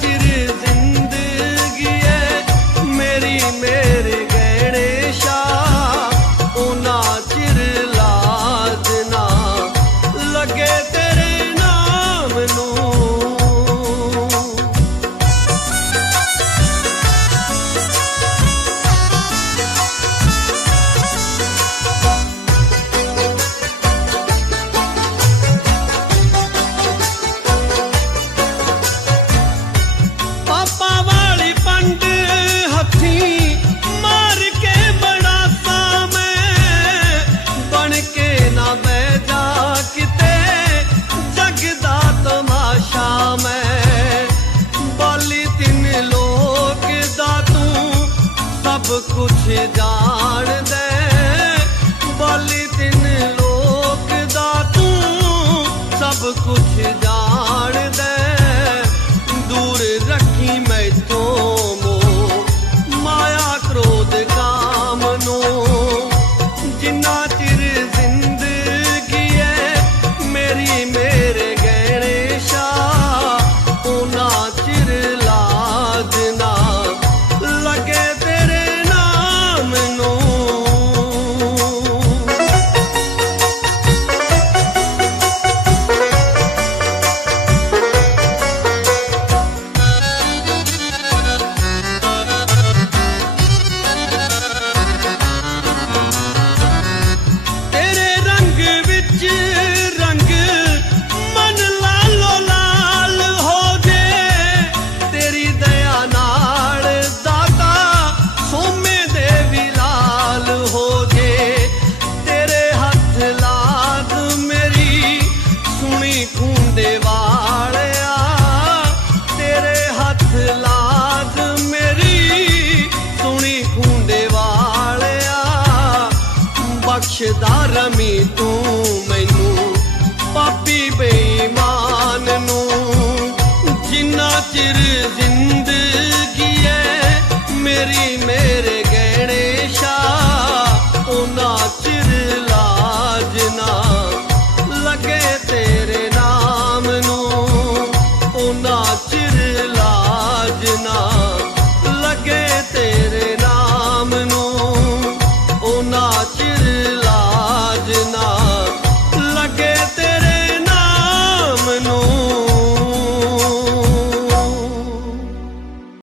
partir कुछ जान दे। ਨੀ ਖੁੰਡੇ ਵਾਲਿਆ, ਤੇਰੇ ਹੱਥ ਲਾਜ ਮੇਰੀ, ਸੁਣੀ ਖੁੰਡੇ ਵਾਲਿਆ ਬਖਸ਼ਦਾ ਰਮੀ, ਤੂੰ ਮੈਨੂੰ ਪਾਪੀ ਬੇਈਮਾਨ ਨੂੰ, ਜਿੰਨਾ ਚਿਰ ना